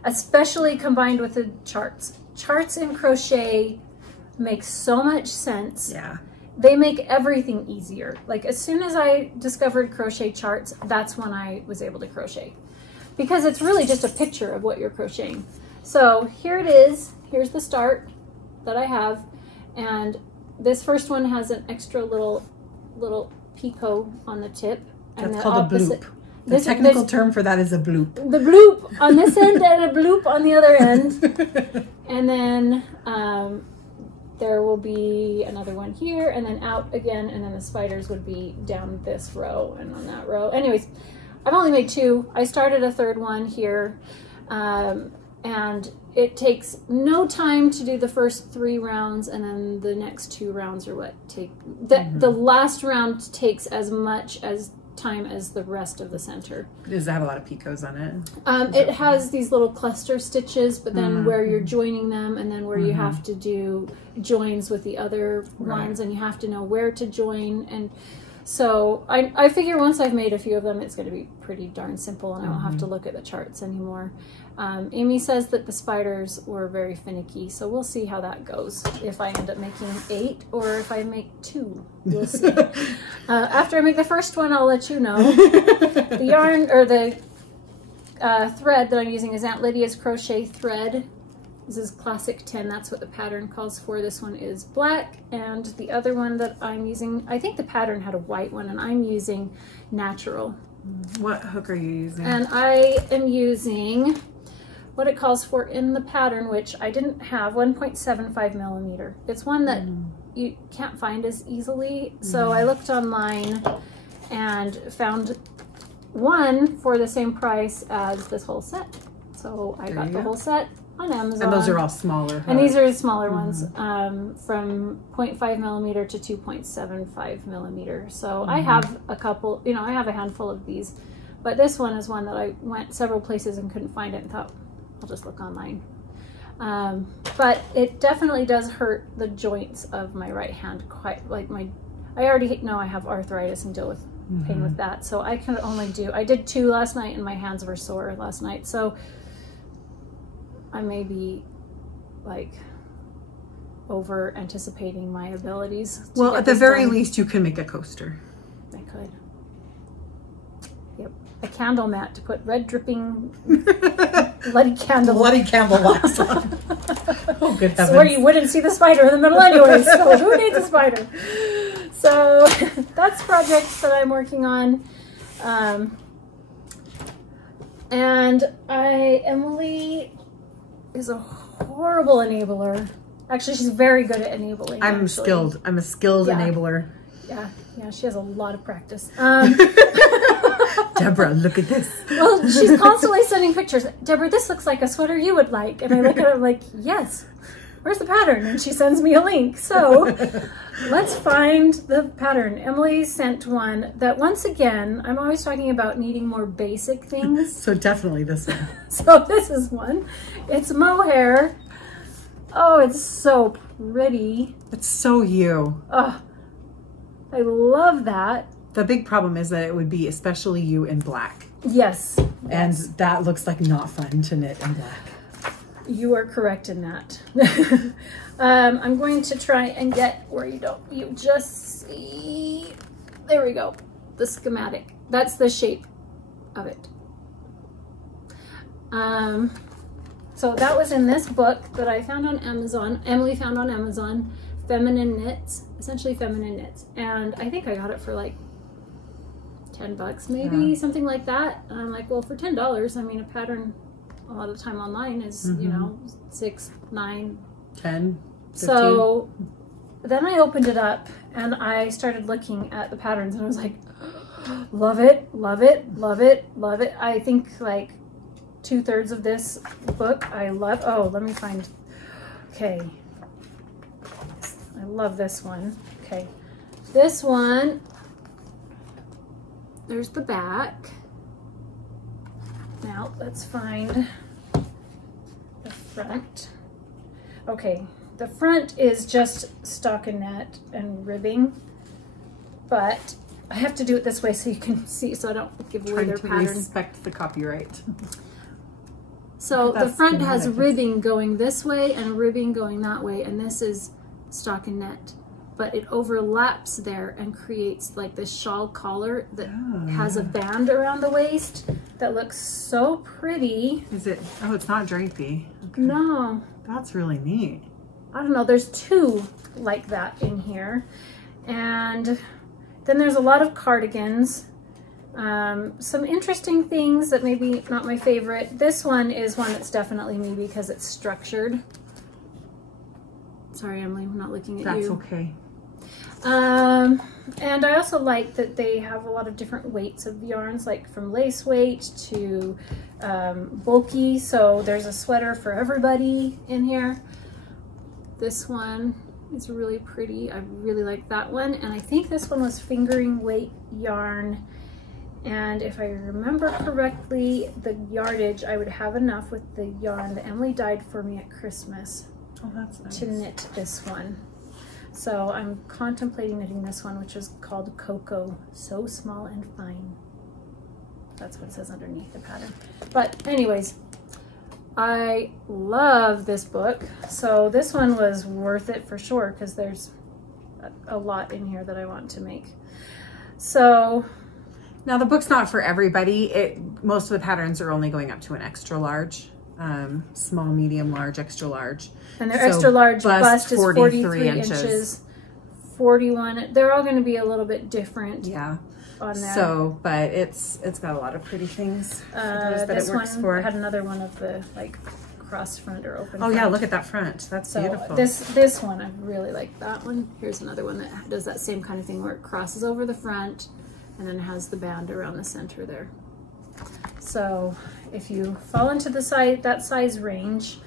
especially combined with the charts. Charts in crochet make so much sense. Yeah. They make everything easier. Like as soon as I discovered crochet charts, that's when I was able to crochet. Because it's really just a picture of what you're crocheting. So here it is. Here's the start that I have. And this first one has an extra little picot on the tip. And That's called a bloop. The This technical term for that is a bloop. The bloop on this end and a bloop on the other end. And then there will be another one here and then out again, and then the spiders would be down this row and on that row. Anyways, I've only made 2. I started a 3rd one here, and it takes no time to do the first 3 rounds, and then the next 2 rounds are what take. The last round takes as much as time as the rest of the center. Does it have a lot of picots on it? It has these little cluster stitches, but then where you're joining them, and then where you have to do joins with the other ones, and you have to know where to join. And so I figure once I've made a few of them, it's going to be pretty darn simple, and I won't have to look at the charts anymore. Amy says that the spiders were very finicky, so we'll see how that goes. If I end up making 8 or if I make 2, we'll see. After I make the first one, I'll let you know. The yarn or the thread that I'm using is Aunt Lydia's crochet thread. This is classic 10. That's what the pattern calls for. This one is black, and the other one that I'm using, I think the pattern had a white one, and I'm using natural. What hook are you using? And I am using what it calls for in the pattern, which I didn't have, 1.75 millimeter. It's one that you can't find as easily. So I looked online and found one for the same price as this whole set. So I got the whole set on Amazon. And those are all smaller. And these are the smaller ones, from 0.5 millimeter to 2.75 millimeter. So I have a couple, I have a handful of these, but this one is one that I went several places and couldn't find it and thought, I'll just look online. But it definitely does hurt the joints of my right hand quite, like I already know I have arthritis and deal with pain with that. So I can only I did 2 last night and my hands were sore last night. So I may be like over anticipating my abilities. Well, at the very least, you can make a coaster. I could. Yep. A candle mat to put red dripping bloody candle wax on. Oh, good heavens. So where you wouldn't see the spider in the middle anyway, so who needs a spider? So that's projects that I'm working on. And Emily is a horrible enabler. Actually, she's very good at enabling. I'm a skilled enabler. Yeah, she has a lot of practice. Deborah, look at this. Well, she's constantly sending pictures. Deborah, this looks like a sweater you would like. And I look at it like, yes. Where's the pattern? And she sends me a link. So let's find the pattern. Emily sent one that, once again, I'm always talking about needing more basic things. So definitely this one. So this is one. It's mohair. Oh, it's so pretty. It's so you. Oh, I love that. The big problem is that it would be especially you in black. Yes. And that looks like not fun to knit in black. You are correct in that. I'm going to try and get where you just see. There we go. The schematic. That's the shape of it. So that was in this book that I found on Amazon. Emily found on Amazon. Feminine Knits. Essentially Feminine Knits. And I think I got it for like $10 maybe, something like that. And I'm like, well, for $10, I mean, a pattern a lot of the time online is, you know, 6, 9, 10, 15. So then I opened it up and I started looking at the patterns and I was like, love it, love it, love it, love it. I think like 2/3 of this book I love. Oh, let me find, okay. I love this one. Okay. This one, there's the back. Now let's find the front. Okay, the front is just stockinette and ribbing, but I have to do it this way so you can see, so I don't give away their pattern. Respect the copyright. So the front has ribbing going this way and ribbing going that way, and this is stockinette, but it overlaps there and creates like this shawl collar that has a band around the waist that looks so pretty. Is it? Oh, it's not drapey. Okay. No. That's really neat. I don't know, there's 2 like that in here. And then there's a lot of cardigans. Some interesting things that maybe not my favorite. This one is one that's definitely me because it's structured. Sorry, Emily, I'm not looking at you. That's okay. And I also like that they have a lot of different weights of yarns, like from lace weight to bulky. So there's a sweater for everybody in here. This one is really pretty. I really like that one. And I think this one was fingering weight yarn. And if I remember correctly, the yardage, I would have enough with the yarn that Emily dyed for me at Christmas. Oh, that's nice. To knit this one. So I'm contemplating knitting this one, which is called Cocoa, so small and fine. That's what it says underneath the pattern. But anyways, I love this book. So this one was worth it for sure because there's a lot in here that I want to make. So now the book's not for everybody. Most of the patterns are only going up to an extra large. Small, medium, large, extra large. And their extra large bust is 43 inches. 41. They're all going to be a little bit different. Yeah. On that. So, but it's got a lot of pretty things. This one had another one of the like cross front or open. Oh yeah, look at that front. That's beautiful. This one I really like that one. Here's another one that does that same kind of thing where it crosses over the front and then has the band around the center there. So if you fall into that size range,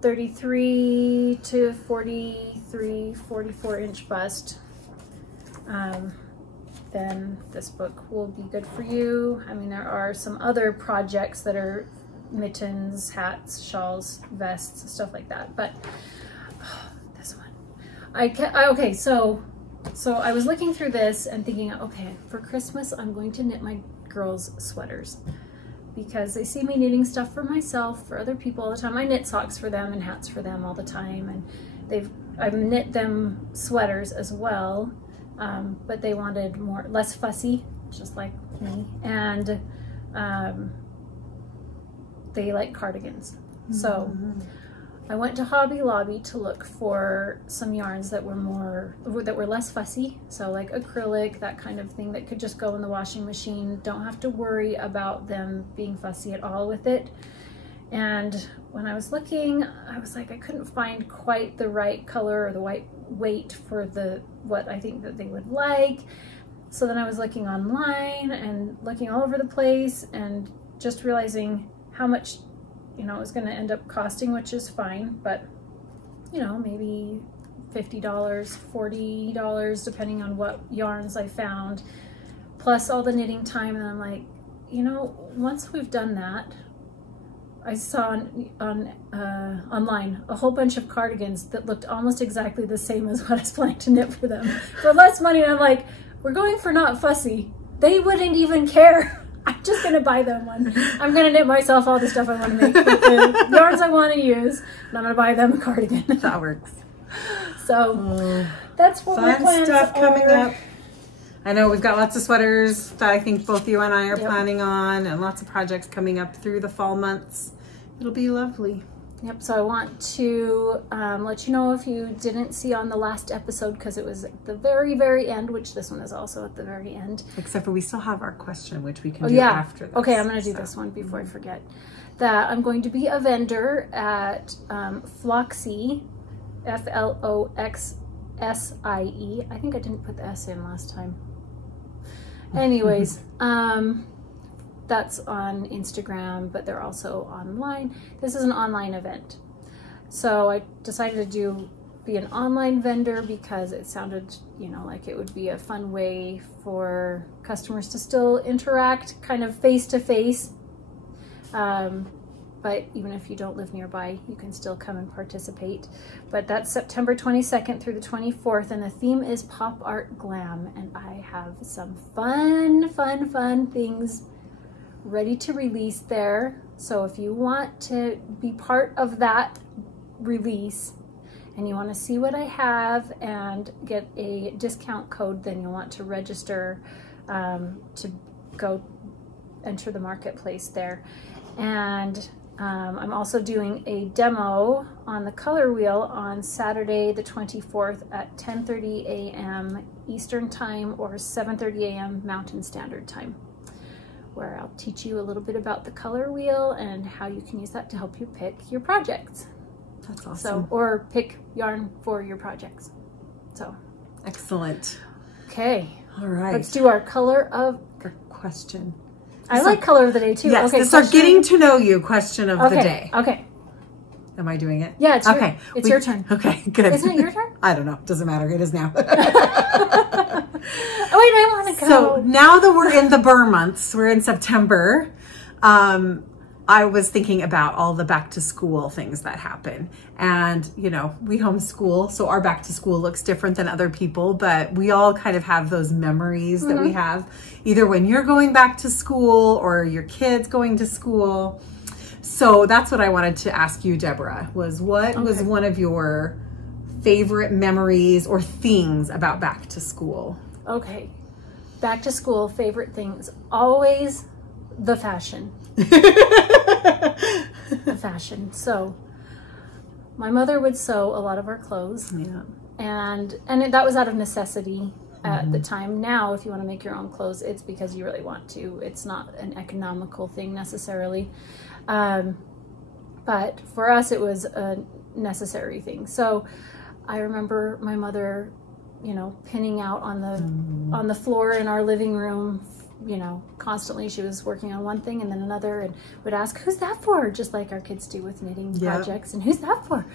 33 to 43, 44 inch bust, then this book will be good for you. I mean, there are some other projects that are mittens, hats, shawls, vests, stuff like that. But this one, okay, so I was looking through this and thinking, okay, for Christmas, I'm going to knit my girls' sweaters because they see me knitting stuff for myself, for other people all the time. I knit socks for them and hats for them all the time, and I've knit them sweaters as well, but they wanted less fussy, just like me, and they like cardigans. So I went to Hobby Lobby to look for some yarns that were less fussy, so like acrylic, that kind of thing that could just go in the washing machine. Don't have to worry about them being fussy at all with it. And when I was looking, I was like, I couldn't find quite the right color or the right weight for what I think that they would like. So then I was looking online and looking all over the place and just realizing how much, it was going to end up costing, which is fine, but maybe $50, $40, depending on what yarns I found, plus all the knitting time. And I'm like, once we've done that, I saw online a whole bunch of cardigans that looked almost exactly the same as what I was planning to knit for them for less money. And I'm like, we're going for not fussy. They wouldn't even care. I'm just going to buy them one. I'm going to knit myself all the stuff I want to make with the yarns I want to use, and I'm going to buy them a cardigan. That works. So that's what my plans stuff coming are. up. I know we've got lots of sweaters that I think both you and I are planning on, and lots of projects coming up through the fall months. It'll be lovely. Yep, so I want to let you know if you didn't see on the last episode, because it was at the very, very end, which this one is also at the very end. Except for we still have our question, which we can do after this. Okay, I'm going to do this one before I forget. That I'm going to be a vendor at Floxsie, Floxsie. I think I didn't put the S in last time. Anyways, that's on Instagram, but they're also online. This is an online event. So I decided to be an online vendor because it sounded, like it would be a fun way for customers to still interact kind of face to face. But even if you don't live nearby, you can still come and participate. But that's September 22nd through the 24th, and the theme is Pop Art Glam, and I have some fun things ready to release there. So if you want to be part of that release and you want to see what I have and get a discount code, then you'll want to register to go enter the marketplace there. And I'm also doing a demo on the color wheel on Saturday the 24th at 10:30 a.m. Eastern Time or 7:30 a.m. Mountain Standard Time, where I'll teach you a little bit about the color wheel and how you can use that to help you pick your projects. That's awesome. So, or pick yarn for your projects. So. Excellent. Okay. All right. Let's do our color of question. I like color of the day too. Yes, okay, this is our getting to know you question of the day. Okay. Am I doing it? Yeah, it's okay. It's your turn. Okay, good. Isn't it your turn? I don't know. Doesn't matter. It is now. Oh, wait, I want to go. So now that we're in the burr months, we're in September, I was thinking about all the back to school things that happen. And, we homeschool, so our back to school looks different than other people, but we all kind of have those memories that we have, either when you're going back to school or your kids going to school. So that's what I wanted to ask you, Deborah, was what was one of your favorite memories or things about back to school? Okay. Back to school, favorite things. Always the fashion. The fashion. So my mother would sew a lot of our clothes. Yeah. And that was out of necessity at the time. Now, if you want to make your own clothes, it's because you really want to. It's not an economical thing necessarily. But for us, it was a necessary thing. So I remember my mother, pinning out on the floor in our living room, constantly. She was working on one thing and then another, and would ask, "Who's that for?" Just like our kids do with knitting projects. And who's that for?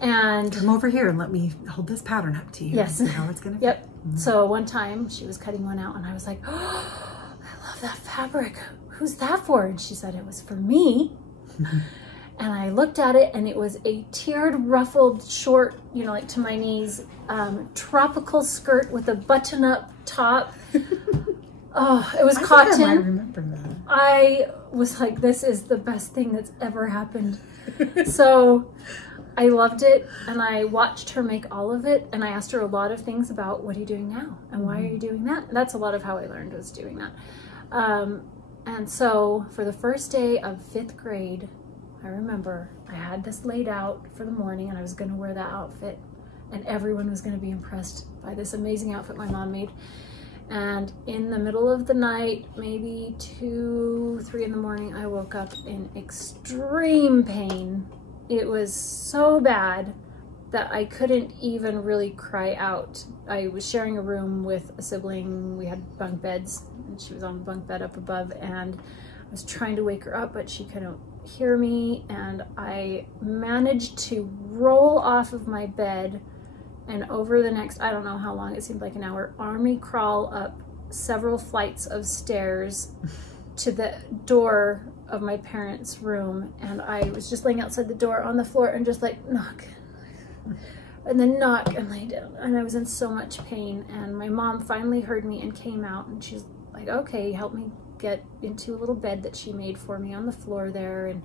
And come over here and let me hold this pattern up to you. Yes. And see how it's gonna fit. Yep. So one time she was cutting one out, and I was like, "Oh, I love that fabric. Who's that for?" And she said it was for me. And I looked at it, and it was a tiered, ruffled, short, you know, like to my knees, tropical skirt with a button-up top. Oh, it was cotton. I remember that. I was like, this is the best thing that's ever happened. So I loved it, and I watched her make all of it, and I asked her a lot of things about, what are you doing now? And why are you doing that? And that's a lot of how I learned, was doing that. And so for the first day of 5th grade, I remember I had this laid out for the morning, and I was going to wear that outfit, and everyone was going to be impressed by this amazing outfit my mom made. And in the middle of the night, maybe 2, 3 in the morning, I woke up in extreme pain. It was so bad that I couldn't even really cry out. I was sharing a room with a sibling. We had bunk beds, and she was on a bunk bed up above, and I was trying to wake her up, but she couldn't hear me, and I managed to roll off of my bed, and over the next, I don't know how long, it seemed like an hour, army crawl up several flights of stairs to the door of my parents' room. And I was just laying outside the door on the floor and just like knock, and then knock and lay down. And I was in so much pain. And my mom finally heard me and came out, and she's like, okay, help me get into a little bed that she made for me on the floor there. And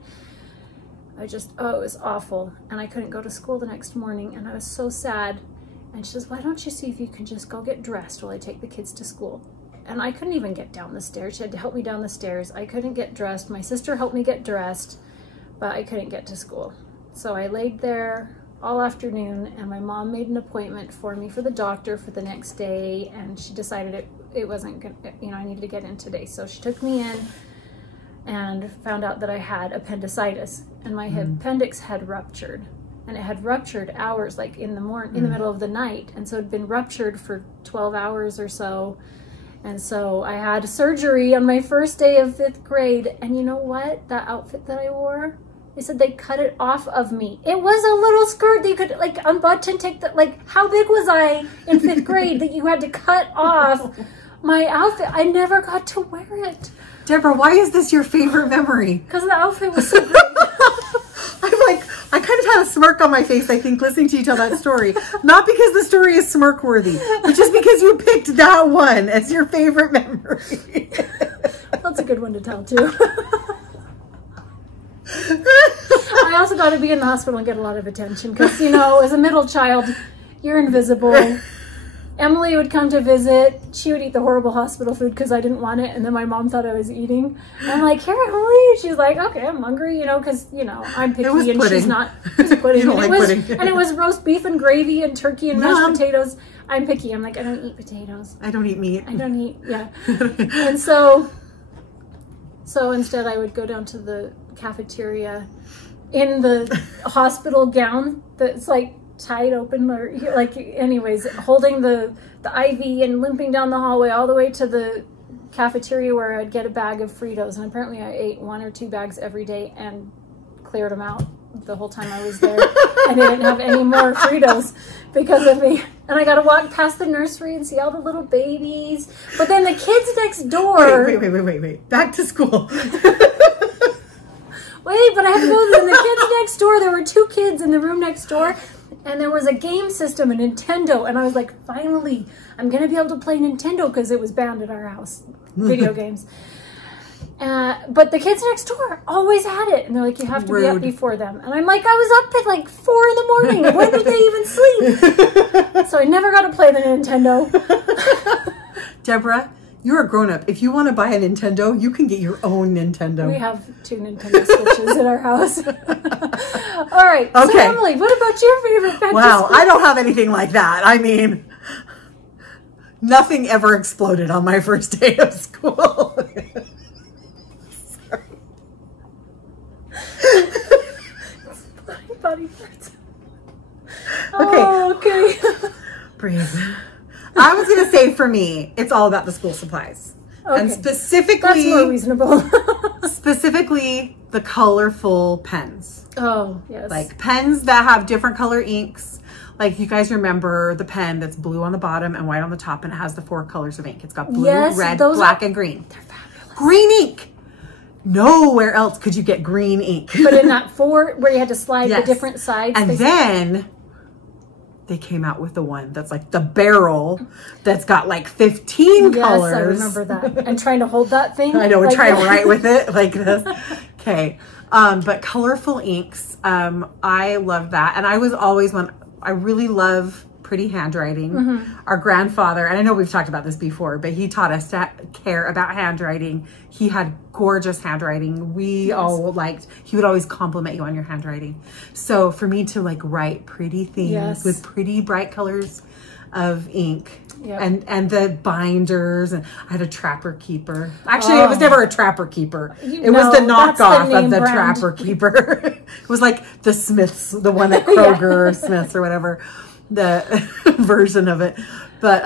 I just, oh, it was awful. And I couldn't go to school the next morning, and I was so sad. And she says, why don't you see if you can just go get dressed while I take the kids to school? And I couldn't even get down the stairs. She had to help me down the stairs. I couldn't get dressed. My sister helped me get dressed, but I couldn't get to school. So I laid there all afternoon, and my mom made an appointment for me for the doctor for the next day, and she decided it wasn't good, you know, I needed to get in today. So she took me in and found out that I had appendicitis, and my appendix had ruptured, and it had ruptured hours, like in the morning, in the middle of the night. And so it had been ruptured for 12 hours or so. And so I had surgery on my first day of 5th grade. And you know what? That outfit that I wore, they said they cut it off of me. It was a little skirt that you could like unbutton, take the, like, how big was I in 5th grade that you had to cut off my outfit? I never got to wear it. Deborah, why is this your favorite memory? Because the outfit was so great. I'm like, I kind of had a smirk on my face, I think, listening to you tell that story. Not because the story is smirk worthy, but just because you picked that one as your favorite memory. That's a good one to tell too. I also got to be in the hospital and get a lot of attention because, you know, as a middle child, you're invisible. Emily would come to visit. She would eat the horrible hospital food because I didn't want it, and then my mom thought I was eating. I'm like, here, Emily. She's like, okay, I'm hungry, you know, because, you know, I'm picky and pudding. She's not. It was pudding. You don't like pudding. And it was roast beef and gravy and turkey and mashed potatoes. I'm picky. I'm like, I don't eat potatoes. I don't eat meat. I don't eat, yeah. And so instead I would go down to the cafeteria in the hospital gown that's like tied open, or like, anyways, holding the IV and limping down the hallway all the way to the cafeteria where I'd get a bag of Fritos. And apparently I ate 1 or 2 bags every day and cleared them out the whole time I was there. I didn't have any more Fritos because of me. And I got to walk past the nursery and see all the little babies. But then the kids next door. Wait. Back to school. Wait, but I have to go to the kids next door. There were 2 kids in the room next door. And there was a game system, a Nintendo. And I was like, finally, I'm going to be able to play Nintendo because it was banned at our house. Video games. But the kids next door always had it. And they're like, you have to be up before them. And I'm like, I was up at like 4 in the morning. When did they even sleep? So I never got to play the Nintendo. Deborah, you're a grown-up. If you want to buy a Nintendo, you can get your own Nintendo. We have 2 Nintendo Switches in our house. All right. Okay. So Emily, what about your favorite back to Wow, school? I don't have anything like that. I mean, nothing ever exploded on my first day of school. Body parts. Okay. Okay. Breathe. I was going to say, for me, it's all about the school supplies. Okay. And specifically, that's more reasonable. specifically the colorful pens. Oh, yes. Like pens that have different color inks. Like, you guys remember the pen that's blue on the bottom and white on the top, and it has the 4 colors of ink. It's got blue, red, black, and green. They're fabulous. Green ink. nowhere else could you get green ink. But in that where you had to slide Yes. the different sides. And then they came out with the one that's like the barrel that's got like 15 colors. Yes, I remember that. And trying to hold that thing. I know, we're like trying to write with it like this. Okay. But colorful inks, I love that. And I was always I really love pretty handwriting. Our grandfather, and I know we've talked about this before, but he taught us to care about handwriting. He had gorgeous handwriting. We all he would always compliment you on your handwriting. So for me to like write pretty things with pretty bright colors of ink and the binders, and I had a Trapper Keeper. Actually, it was never a Trapper Keeper. It was the knockoff of the Trapper Keeper. It was like the Smiths, the one that Kroger or Smiths or whatever, the version of it. But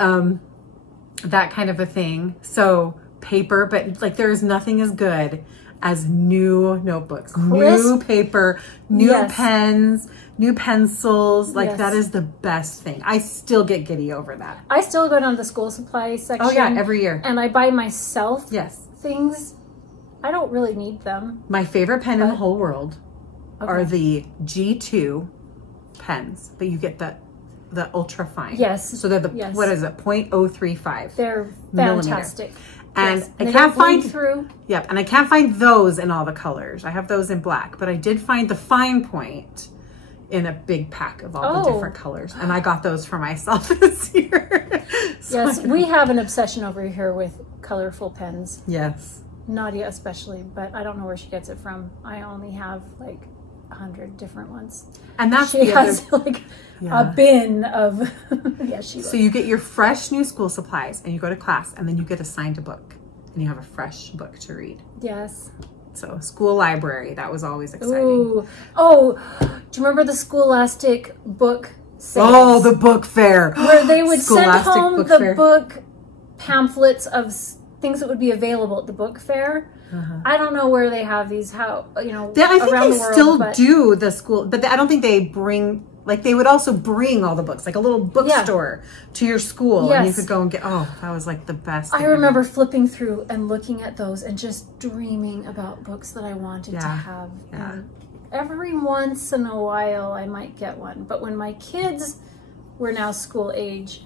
that kind of a thing. So paper, but like there is nothing as good as new notebooks, new paper, new pens, new pencils. Like that is the best thing. I still get giddy over that. I still go down to the school supply section. Oh yeah, every year. And I buy myself things. I don't really need them. My favorite pen in the whole world are the G2 pens, but you get the ultra fine. Yes. So they're the what is it? 0.035. They're fantastic. And I can't find and I can't find those in all the colors. I have those in black, but I did find the fine point in a big pack of all the different colors, and I got those for myself this year. So yes, we have an obsession over here with colorful pens. Yes, Nadia especially, but I don't know where she gets it from. I only have like 100 different ones, and that's she has like a bin of So you get your fresh new school supplies, and you go to class, and then you get assigned a book, and you have a fresh book to read. Yes. So school library, that was always exciting. Ooh. Oh, do you remember the Scholastic book sales? Oh, the book fair. Where they would send home the book pamphlets of things that would be available at the book fair. I don't know where they have these, I think around the world, they still do the school, but I don't think they bring, like they would also bring all the books, like a little bookstore to your school, and you could go and get, that was like the best. I remember flipping through and looking at those and just dreaming about books that I wanted to have. And every once in a while I might get one, but when my kids were now school age,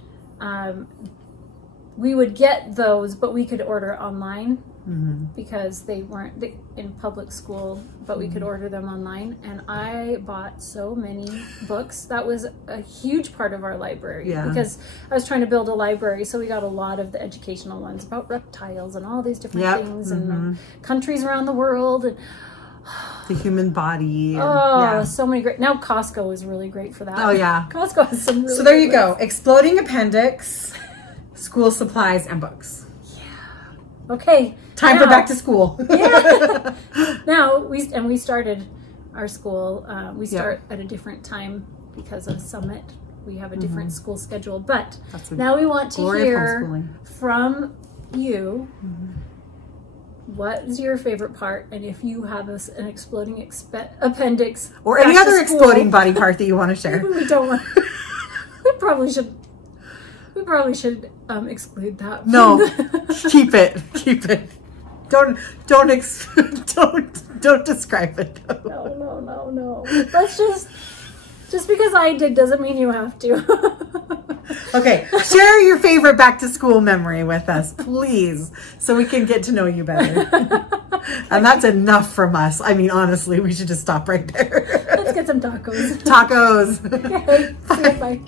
we would get those, but we could order online. Because they weren't in public school, but we could order them online. And I bought so many books. That was a huge part of our library because I was trying to build a library. So we got a lot of the educational ones about reptiles and all these different things and countries around the world. And the human body. And, so many great. Now Costco is really great for that. Oh yeah. Costco has some really So there you go. Exploding appendix, school supplies, and books. Okay. Time for back to school. Now we started our school. We start at a different time because of Summit. We have a different school schedule, but now we want to hear from you. What is your favorite part, and if you have an exploding appendix or any other exploding body part that you want to share. We don't want. We probably should exclude that. No, keep it. Don't describe it. No. Let's just because I did doesn't mean you have to. Okay, share your favorite back to school memory with us, please, so we can get to know you better. And that's enough from us. I mean, honestly, we should just stop right there. Let's get some tacos. Tacos. Okay, see you, bye.